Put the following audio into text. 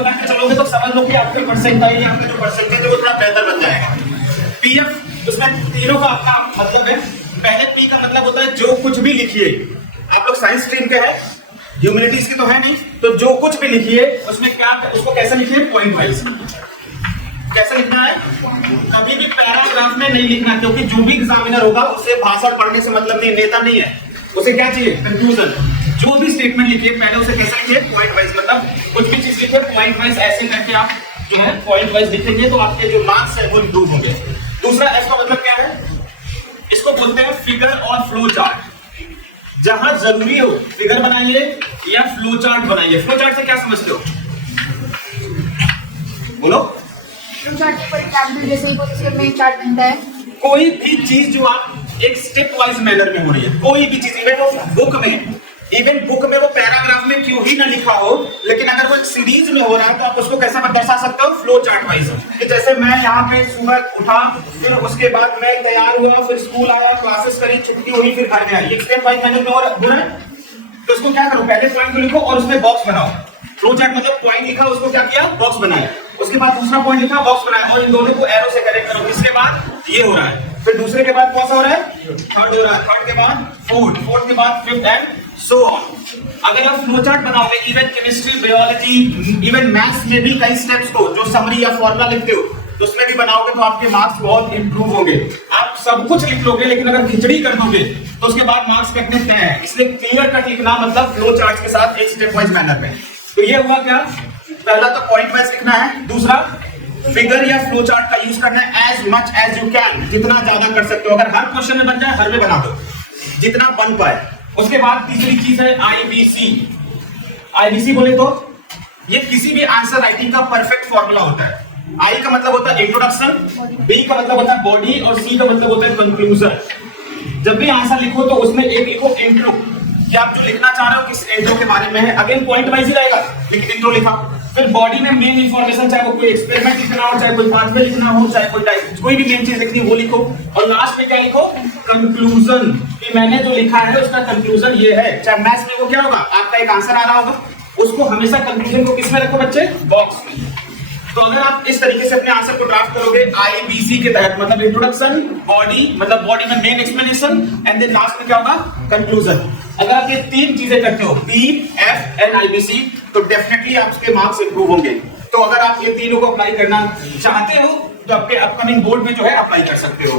लगा के चलोगे तो समझ लो कि आपके परसेंटाइल आपका जो परसेंटेज है वो थोड़ा बेहतर बन जाएगा। पीएफ उसमें तीनों का आपका मतलब है। पहले पी का मतलब होता है जो कुछ भी लिखिए, आप लोग साइंस स्ट्रीम के हैं, ह्यूमैनिटीज के तो है नहीं, तो जो कुछ भी लिखिए उसमें क्या, उसको कैसे लिखिए, पॉइंट वाइज। कैसे लिखना है, कभी भी पैराग्राफ में नहीं लिखना, क्योंकि जो भी एग्जामिनर होगा उसे भाषण पढ़ने से मतलब नहीं, नेता नहीं है, उसे क्या चाहिए, कंक्लूजन। जो भी स्टेटमेंट लिखिए पहले उसे कैसे लिखिए, पॉइंट वाइज। मतलब कुछ भी चीज लिखिए पॉइंट वाइज, ऐसे करके आप जो है पॉइंट वाइज लिखेंगे तो आपके जो मार्क्स है वो इंप्रूव होंगे। दूसरा एफ का मतलब क्या है, इसको बोलते हैं फिगर और फ्लो चार्ट। जहां जरूरी हो फिगर बनाइए या फ्लो चार्ट बनाइए। फ्लो चार्ट से क्या समझते हो, बोलो। फ्लो चार्ट फॉर एग्जांपल जैसे ही उसके में चार्ट बनता है, कोई भी चीज जो आप एक स्टेप वाइज मैनर में हो रही है, कोई भी चीज, इवन वो बुक में वो पैराग्राफ में क्यों ही ना लिखा हो, लेकिन अगर वो सीरीज में हो रहा है तो आप उसको कैसे दर्शा सकते हो, फ्लो चार्ट वाइज। कि जैसे मैं यहाँ पे सुबह उठा, फिर उसके बाद मैं तैयार हुआ, फिर स्कूल आया, क्लासेस करी, छुट्टी हुई, फिर घर गया, ये स्टेप वाइज मैनर में हो रहा है। तो इसको क्या करो, पहले पॉइंट को लिखो और उसमें बॉक्स बनाओ। फ्लो चार्ट मतलब पॉइंट लिखा, उसको क्या किया, बॉक्स बनाया, उसके बाद दूसरा पॉइंट लिखा, बॉक्स बनाया, और इन दोनों को एरो से कनेक्ट करो। इसके बाद ये हो रहा है, फिर दूसरे के बाद कौन सा हो रहा है, थर्ड हो रहा है, थर्ड के बाद फोर्थ, फोर्थ के बाद फिफ्थ एंड सो ऑन। अगर आप फ्लो चार्ट बनाओगे, even chemistry, biology, even maths में भी कई स्टेप्स को जो समरी या फॉर्मूला लिखते हो तो उसमें भी बनाओगे तो आपके मार्क्स बहुत इंप्रूव होंगे। आप सब कुछ लिख लोगे लेकिन अगर खिचड़ी कर दोगे तो उसके बाद मार्क्स कटने तय है। इसलिए क्लियर कट लिखना, मतलब फ्लो चार्ट के साथ एक स्टेप वाइज मैनर में। तो ये हुआ क्या, पहला तो पॉइंट वाइज लिखना है, दूसरा फिगर या फ्लो चार्ट का यूज करना है as much as you can, जितना ज्यादा कर सकते हो। अगर हर क्वेश्चन में बन जाए, हर में बना दो, जितना बन पाए। उसके बाद तीसरी चीज है आईबीसी। आईबीसी बोले तो ये किसी भी आंसर राइटिंग का परफेक्ट फॉर्मूला होता है। आई का मतलब होता है इंट्रोडक्शन, बी का मतलब होता है बॉडी, और सी का मतलब होता है कंक्लूजन। जब भी आंसर लिखो तो उसमें एक लिखो इंट्रो, कि आप जो लिखना चाह रहे हो किस इंट्रो के बारे में है। अगेन पॉइंट वाइज ही रहेगा लेकिन इंट्रो लिखा। फिर बॉडी में मेन इंफॉर्मेशन, चाहे वो कोई एक्सपेरिमेंट लिखना हो, चाहे कोई पाथवे लिखना हो, चाहे कोई भी मेन चीज लिखनी वो लिखो। और लास्ट में क्या लिखो, कंक्लूजन, कि मैंने जो लिखा है उसका कंक्लूजन ये है। चाहे मैथ्स में वो क्या होगा, आपका एक आंसर आ रहा होगा, उसको हमेशा कंक्लूजन को किसमें रखो बच्चे, बॉक्स में। तो अगर आप इस तरीके से अपने आंसर को ड्राफ्ट करोगे आईबीसी के तहत, मतलब इंट्रोडक्शन, बॉडी, मतलब बॉडी में main explanation, and then last में क्या होगा, कंक्लूजन। अगर आप ये तीन चीजें करते हो, बी, एफ एंड आईबीसी, तो डेफिनेटली आपके मार्क्स इंप्रूव होंगे। तो अगर आप ये तीनों को अप्लाई करना चाहते हो तो आपके अपकमिंग बोर्ड में जो है अप्लाई कर सकते हो।